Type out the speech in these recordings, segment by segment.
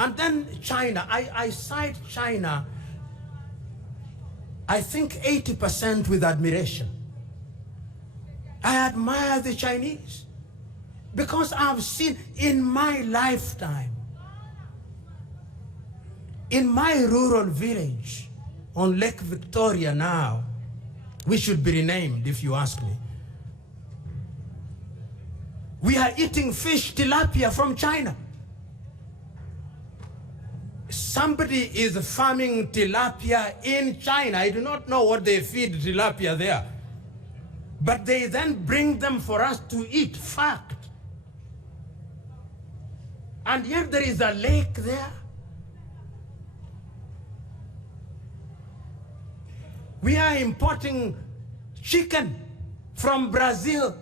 And then China, I cite China, I think 80% with admiration. I admire the Chinese because I've seen in my lifetime, in my rural village on Lake Victoria now, which should be renamed if you ask me, we are eating fish, tilapia from China. Somebody is farming tilapia in China. I do not know what they feed tilapia there. But they then bring them for us to eat, fact. And yet there is a lake there. We are importing chicken from Brazil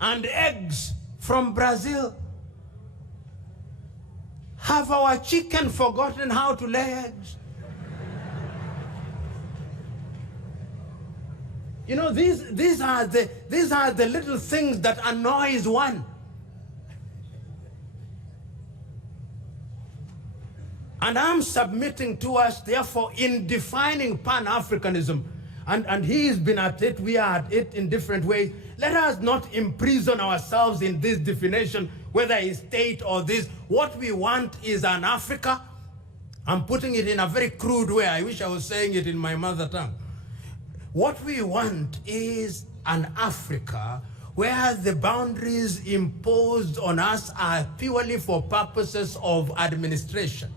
and eggs from Brazil. Have our chicken forgotten how to lay eggs? You know, these are the little things that annoys one. And I'm submitting to us, therefore, in defining Pan-Africanism, and he's been at it, we are at it in different ways. Let us not imprison ourselves in this definition, whether it's state or this. What we want is an Africa. I'm putting it in a very crude way. I wish I was saying it in my mother tongue. What we want is an Africa where the boundaries imposed on us are purely for purposes of administration,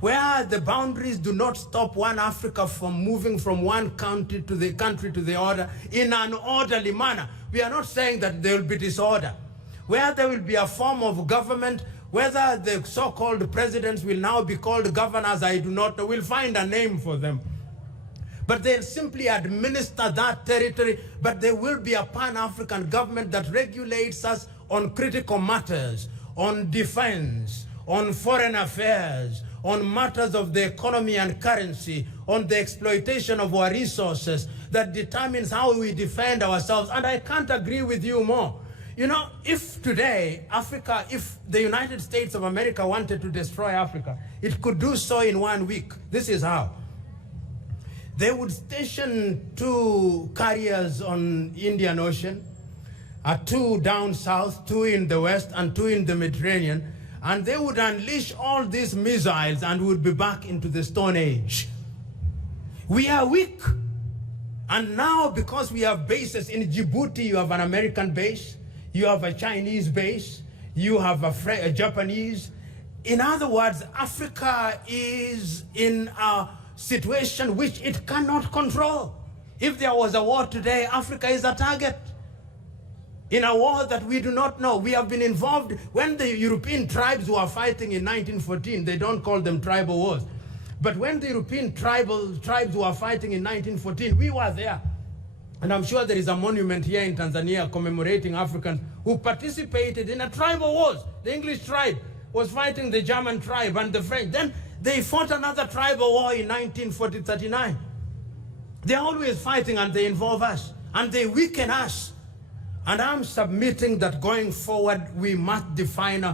where the boundaries do not stop one Africa from moving from one country to the other in an orderly manner. We are not saying that there will be disorder. Where there will be a form of government, whether the so-called presidents will now be called governors, I do not know. We'll find a name for them. But they'll simply administer that territory, but there will be a Pan-African government that regulates us on critical matters, on defense, on foreign affairs, on matters of the economy and currency, on the exploitation of our resources, that determines how we defend ourselves. And I can't agree with you more. You know, if today Africa, if the United States of America wanted to destroy Africa, it could do so in 1 week. This is how. They would station 2 carriers on Indian Ocean, 2 down south, 2 in the west, and 2 in the Mediterranean, and they would unleash all these missiles and would be back into the Stone Age. We are weak. And now, because we have bases in Djibouti, you have an American base, you have a Chinese base, you have a Japanese. In other words, Africa is in a situation which it cannot control. If there was a war today, Africa is a target. In a war that we do not know. We have been involved. When the European tribes were fighting in 1914, they don't call them tribal wars. But when the European tribes were fighting in 1914, we were there. And I'm sure there is a monument here in Tanzania commemorating Africans who participated in a tribal wars. The English tribe was fighting the German tribe and the French. Then they fought another tribal war in 1939. They're always fighting, and they involve us, and they weaken us. And I'm submitting that going forward, we must define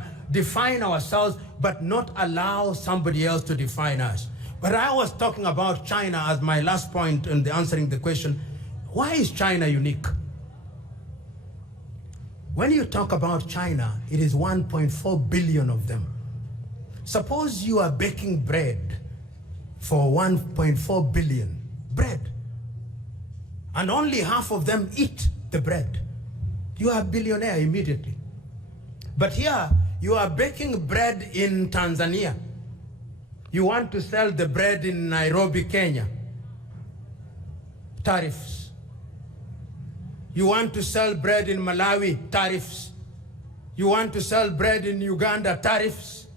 ourselves, but not allow somebody else to define us. But I was talking about China as my last point in answering the question, why is China unique? When you talk about China, it is 1.4 billion of them. Suppose you are baking bread for 1.4 billion, bread, and only half of them eat the bread. You are a billionaire immediately. But here, you are baking bread in Tanzania. You want to sell the bread in Nairobi, Kenya. Tariffs. You want to sell bread in Malawi, tariffs. You want to sell bread in Uganda, tariffs.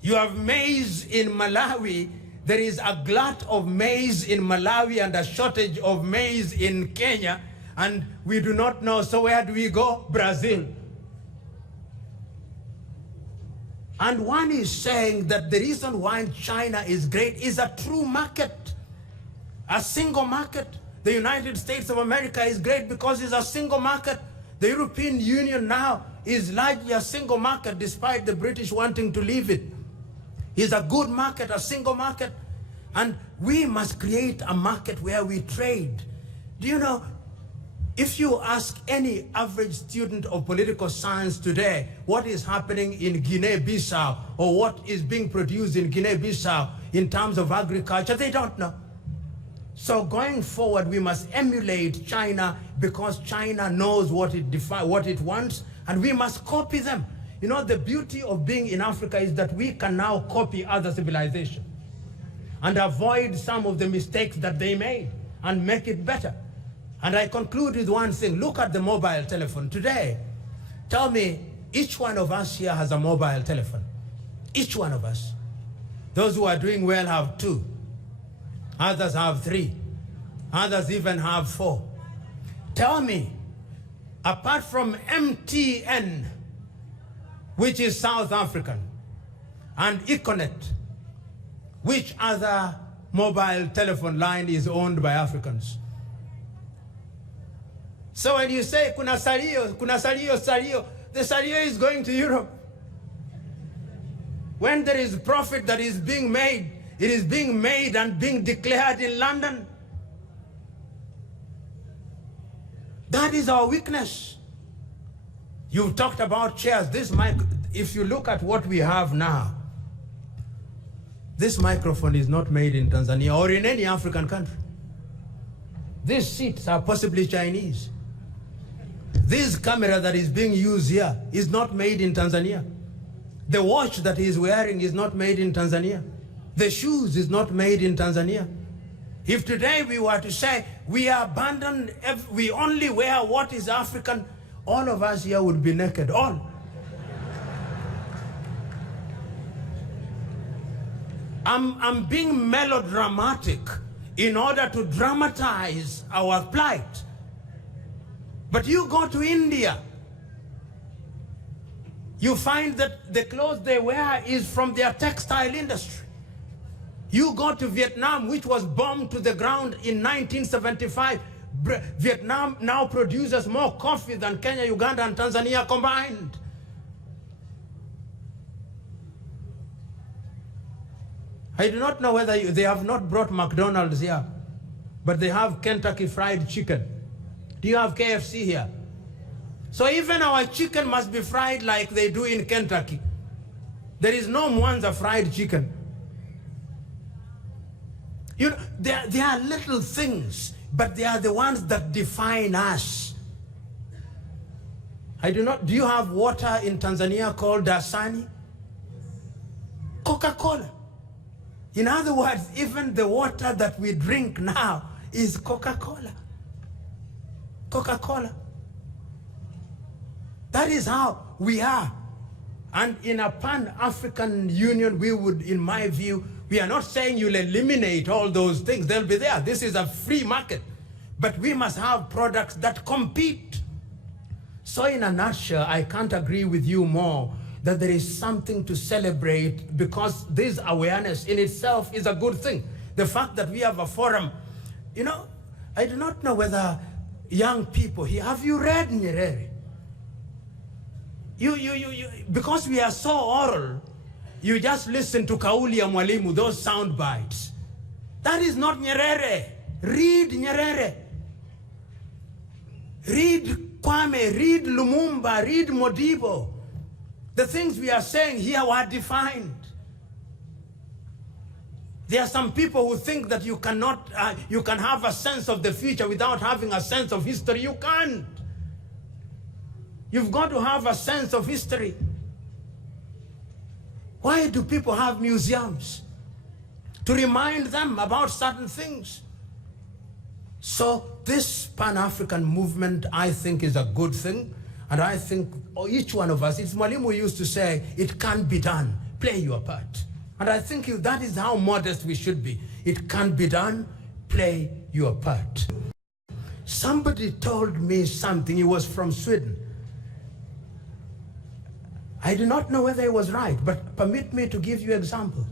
You have maize in Malawi. There is a glut of maize in Malawi and a shortage of maize in Kenya, and we do not know. So where do we go? Brazil. And one is saying that the reason why China is great is a true market, a single market. The United States of America is great because it's a single market. The European Union now is largely a single market despite the British wanting to leave it. It's a good market, a single market. And we must create a market where we trade. Do you know, if you ask any average student of political science today what is happening in Guinea-Bissau or what is being produced in Guinea-Bissau in terms of agriculture, they don't know. So going forward, we must emulate China because China knows what it wants, and we must copy them. You know, the beauty of being in Africa is that we can now copy other civilizations and avoid some of the mistakes that they made and make it better. And I conclude with one thing. Look at the mobile telephone today. Tell me, each one of us here has a mobile telephone. Each one of us. Those who are doing well have 2. Others have 3. Others even have 4. Tell me, apart from MTN, which is South African, and Econet, which other mobile telephone line is owned by Africans? So when you say, kuna salio, the salio is going to Europe. When there is profit that is being made, it is being made and being declared in London. That is our weakness. You've talked about chairs. If you look at what we have now, this microphone is not made in Tanzania or in any African country. These seats are possibly Chinese. This camera that is being used here is not made in Tanzania. The watch that he is wearing is not made in Tanzania. The shoes is not made in Tanzania. If today we were to say we abandon, we only wear what is African, all of us here would be naked, all. I'm being melodramatic in order to dramatize our plight. But you go to India, you find that the clothes they wear is from their textile industry. You go to Vietnam, which was bombed to the ground in 1975. Vietnam now produces more coffee than Kenya, Uganda, and Tanzania combined. I do not know whether they have not brought McDonald's here, but they have Kentucky Fried Chicken. Do you have KFC here? So even our chicken must be fried like they do in Kentucky. There is no Mwanza fried chicken. You know, there are little things, but they are the ones that define us. Do you have water in Tanzania called Dasani? Coca-Cola. In other words, even the water that we drink now is Coca-Cola. Coca-Cola. That is how we are. And in a Pan-African Union, we would, in my view, we are not saying you'll eliminate all those things. They'll be there. This is a free market. But we must have products that compete. So in a nutshell, I can't agree with you more that there is something to celebrate, because this awareness in itself is a good thing. The fact that we have a forum, you know, I do not know whether young people here, have you read Nyerere? Because we are so oral, you just listen to Kauli ya Mwalimu, those sound bites. That is not Nyerere. Read Nyerere. Read Kwame, read Lumumba, read Modibo. The things we are saying here were defined. There are some people who think that you can have a sense of the future without having a sense of history. You can't. You've got to have a sense of history. Why do people have museums? To remind them about certain things. So this Pan-African movement, I think, is a good thing. And I think each one of us, it's Mwalimu used to say, it can be done, play your part. And I think that is how modest we should be. It can be done, play your part. Somebody told me something, he was from Sweden. I do not know whether he was right, but permit me to give you an example.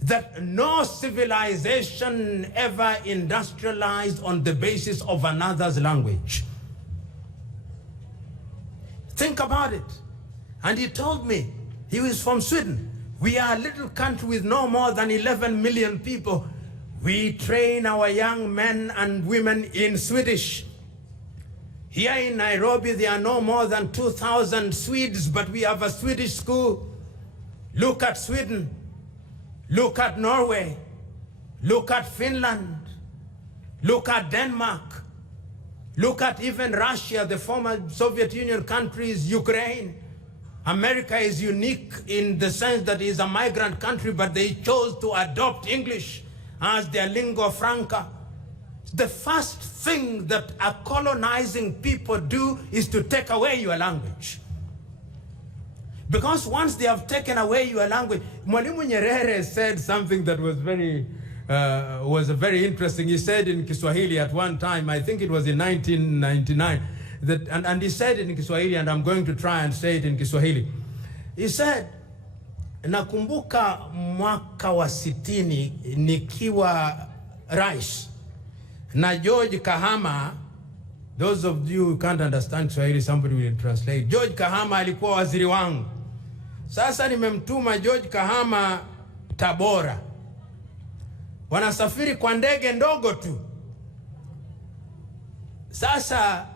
That no civilization ever industrialized on the basis of another's language. Think about it. And he told me, he was from Sweden. We are a little country with no more than 11 million people. We train our young men and women in Swedish. Here in Nairobi, there are no more than 2,000 Swedes, but we have a Swedish school. Look at Sweden. Look at Norway. Look at Finland. Look at Denmark. Look at even Russia, the former Soviet Union countries, Ukraine. America is unique in the sense that it is a migrant country, but they chose to adopt English as their lingua franca. The first thing that a colonizing people do is to take away your language. Because once they have taken away your language, Mwalimu Nyerere said something that was very interesting. He said in Kiswahili at one time, I think it was in 1999, that, and he said it in Kiswahili, and I'm going to try and say it in Kiswahili. He said, nakumbuka mwaka wa 60 nikiwa rais, na George Kahama, those of you who can't understand Kiswahili, somebody will translate. George Kahama alikuwa waziri wangu. Sasa nimemtuma George Kahama Tabora. Wanasafiri kwa ndege ndogo tu. Sasa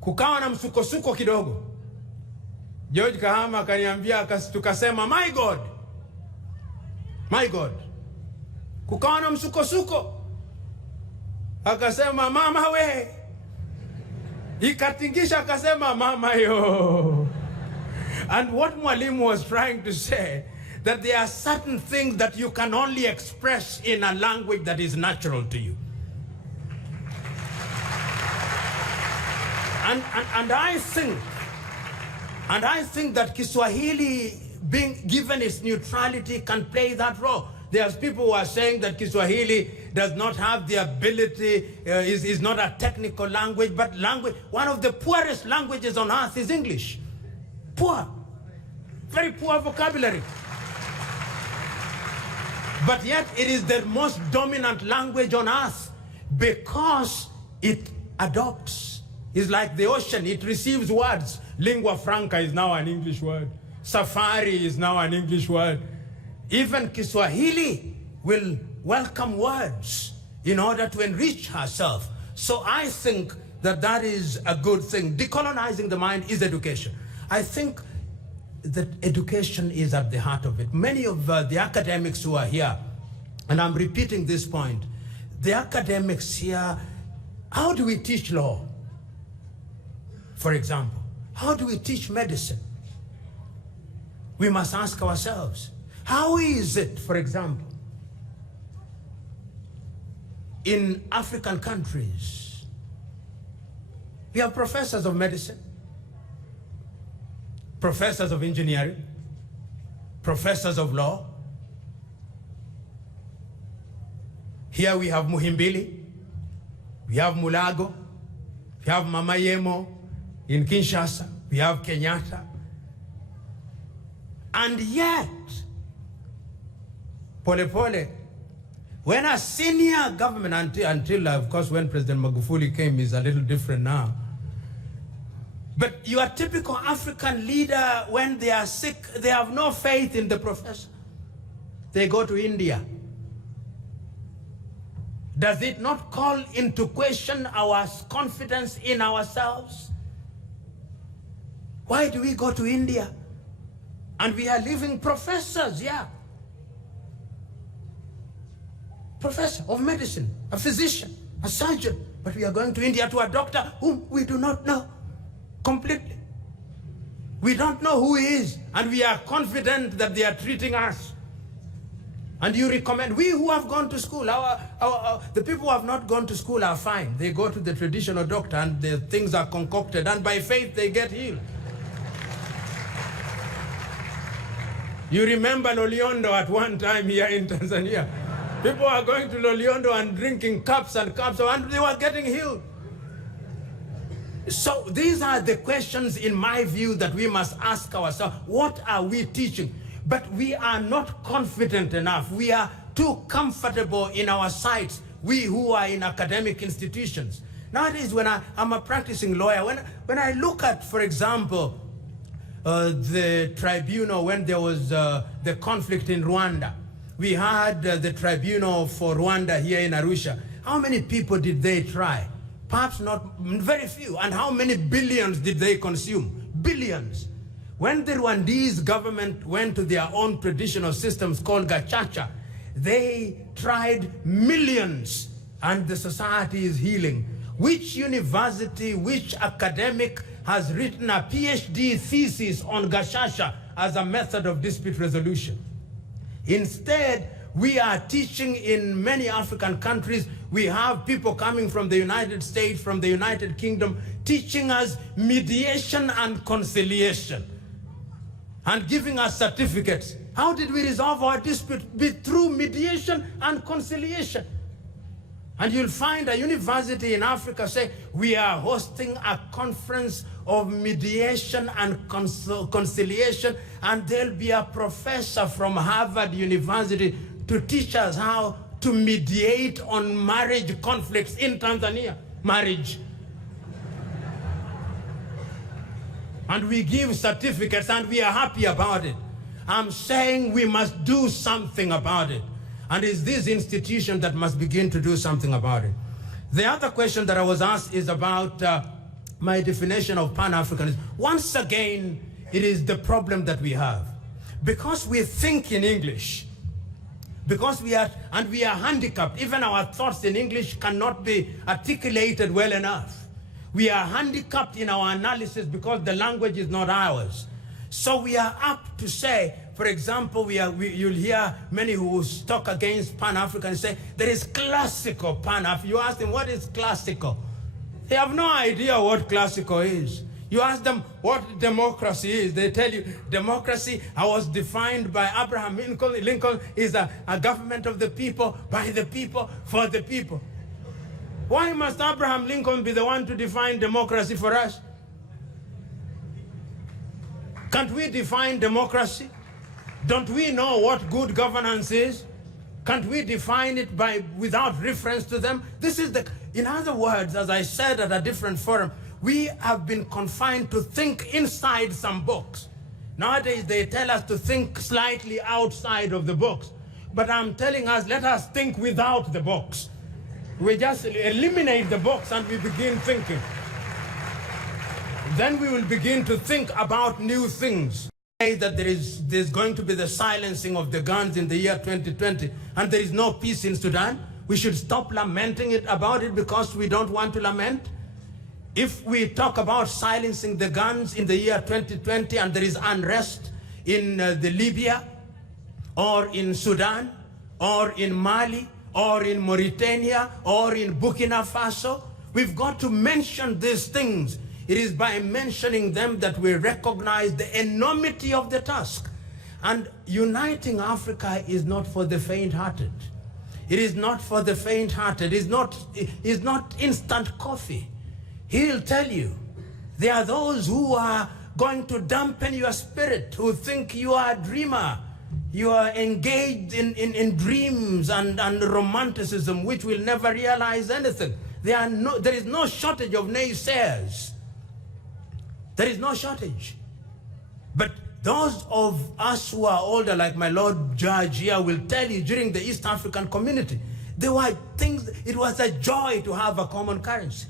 kukawa na msukosuko kidogo. George Kahama akaniambia, tukasema my God. My God. Kukawa na msukosuko. Akasema mama we. Ikatingisha akasema mama yo. And what Mwalimu was trying to say, that there are certain things that you can only express in a language that is natural to you. And I think that Kiswahili, being given its neutrality, can play that role. There's people who are saying that Kiswahili does not have the ability, is not a technical language, but one of the poorest languages on earth is English. Poor. Very poor vocabulary. But yet it is the most dominant language on earth because it adopts. It's like the ocean, it receives words. Lingua franca is now an English word. Safari is now an English word. Even Kiswahili will welcome words in order to enrich herself. So I think that that is a good thing. Decolonizing the mind is education. I think that education is at the heart of it. Many of the academics who are here, and I'm repeating this point, the academics here, how do we teach law? For example, how do we teach medicine? We must ask ourselves, how is it, for example, in African countries, we have professors of medicine, professors of engineering, professors of law. Here we have Muhimbili, we have Mulago, we have Mama Yemo in Kinshasa, we have Kenyatta. And yet, pole, when a senior government, until of course when President Magufuli came, is a little different now. But your typical African leader, when they are sick, they have no faith in the professor. They go to India. Does it not call into question our confidence in ourselves? Why do we go to India? And we are living professors, yeah. Professor of medicine, a physician, a surgeon, but we are going to India to a doctor whom we do not know completely. We don't know who he is, and we are confident that they are treating us. And you recommend, we who have gone to school, the people who have not gone to school are fine. They go to the traditional doctor and the things are concocted, and by faith they get healed. You remember Loliondo at one time here in Tanzania. People are going to Loliondo and drinking cups and cups, and they were getting healed. So these are the questions, in my view, that we must ask ourselves. What are we teaching? But we are not confident enough. We are too comfortable in our sites, we who are in academic institutions. Nowadays, when I'm a practicing lawyer, when I look at, for example, the tribunal when there was the conflict in Rwanda. We had the tribunal for Rwanda here in Arusha. How many people did they try? Perhaps not, very few. And how many billions did they consume? Billions. When the Rwandese government went to their own traditional systems called gacaca, they tried millions, and the society is healing. Which university, which academic has written a PhD thesis on gacaca as a method of dispute resolution? Instead, we are teaching in many African countries. We have people coming from the United States, from the United Kingdom, teaching us mediation and conciliation and giving us certificates. How did we resolve our dispute? Through mediation and conciliation. And you'll find a university in Africa say, we are hosting a conference of mediation and conciliation, and there'll be a professor from Harvard University to teach us how to mediate on marriage conflicts in Tanzania. Marriage. And we give certificates and we are happy about it. I'm saying we must do something about it. And it's this institution that must begin to do something about it. The other question that I was asked is about my definition of Pan-Africanism. Once again, it is the problem that we have. Because we think in English, because we are handicapped, even our thoughts in English cannot be articulated well enough. We are handicapped in our analysis because the language is not ours. So we are apt to say, for example, you'll hear many who talk against Pan-African say, there is classical Pan-African. You ask them, what is classical? They have no idea what classical is. You ask them what democracy is. They tell you, democracy was defined by Abraham Lincoln. Lincoln is a government of the people, by the people, for the people. Why must Abraham Lincoln be the one to define democracy for us? Can't we define democracy? Don't we know what good governance is? Can't we define it without reference to them? This is in other words, as I said at a different forum, we have been confined to think inside some books. Nowadays, they tell us to think slightly outside of the books. But I'm telling us, let us think without the box. We just eliminate the box and we begin thinking. Then we will begin to think about new things. That there's going to be the silencing of the guns in the year 2020, and there is no peace in Sudan. We should stop lamenting about it because we don't want to lament. If we talk about silencing the guns in the year 2020 and there is unrest in the Libya or in Sudan or in Mali or in Mauritania or in Burkina Faso, we've got to mention these things. It is by mentioning them that we recognize the enormity of the task. And uniting Africa is not for the faint-hearted. It is not for the faint-hearted. It's not instant coffee. He'll tell you, there are those who are going to dampen your spirit, who think you are a dreamer. You are engaged in dreams and romanticism, which will never realize anything. There is no shortage of naysayers. There is no shortage. But those of us who are older, like my Lord Judge here, will tell you during the East African community, there were things, it was a joy to have a common currency.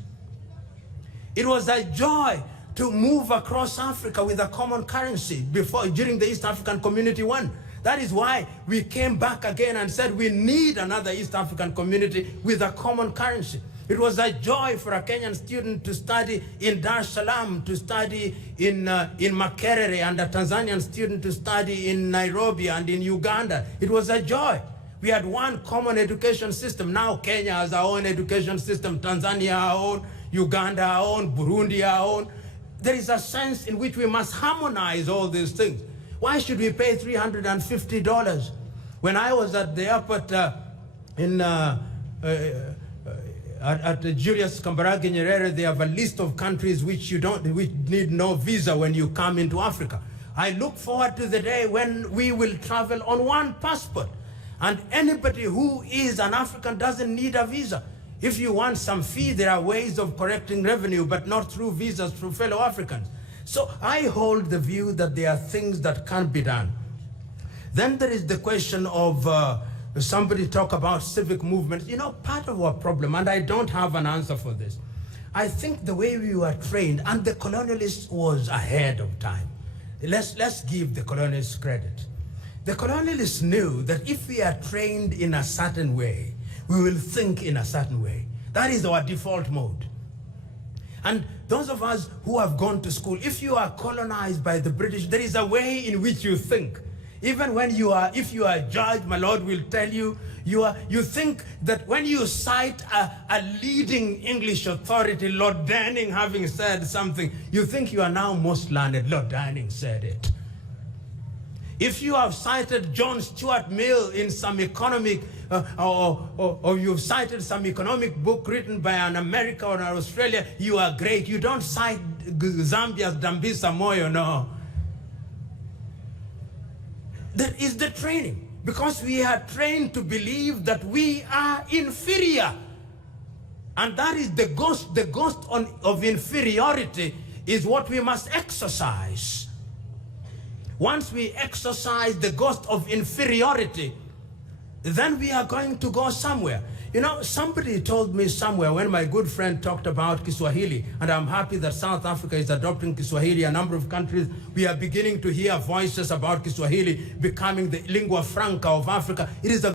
It was a joy to move across Africa with a common currency during the East African Community one. That is why we came back again and said we need another East African community with a common currency. It was a joy for a Kenyan student to study in Dar es Salaam, to study in Makerere, and a Tanzanian student to study in Nairobi and in Uganda. It was a joy. We had one common education system. Now Kenya has our own education system, Tanzania our own, Uganda our own, Burundi our own. There is a sense in which we must harmonize all these things. Why should we pay $350? When I was at the airport at Julius Kambarage Nyerere, they have a list of countries which need no visa when you come into Africa. I look forward to the day when we will travel on one passport. And anybody who is an African doesn't need a visa. If you want some fee, there are ways of correcting revenue, but not through visas through fellow Africans. So I hold the view that there are things that can't be done. Then there is the question of somebody talk about civic movements. You know, part of our problem, and I don't have an answer for this, I think the way we were trained, and the colonialists was ahead of time. Let's give the colonialists credit. The colonialists knew that if we are trained in a certain way, we will think in a certain way. That is our default mode. And those of us who have gone to school, if you are colonized by the British, there is a way in which you think. Even when you are, if you are judged, my Lord will tell you, you think that when you cite a leading English authority, Lord Danning having said something, you think you are now most learned. Lord Danning said it. If you have cited John Stuart Mill in some economic, or you've cited some economic book written by an American or an Australia, you are great. You don't cite Zambia's Dambisa Moyo, no. That is the training, because we are trained to believe that we are inferior. And that is the ghost of inferiority is what we must exercise. Once we exercise the ghost of inferiority, then we are going to go somewhere. You know, somebody told me somewhere when my good friend talked about Kiswahili, and I'm happy that South Africa is adopting Kiswahili. A number of countries, we are beginning to hear voices about Kiswahili becoming the lingua franca of Africa. It is a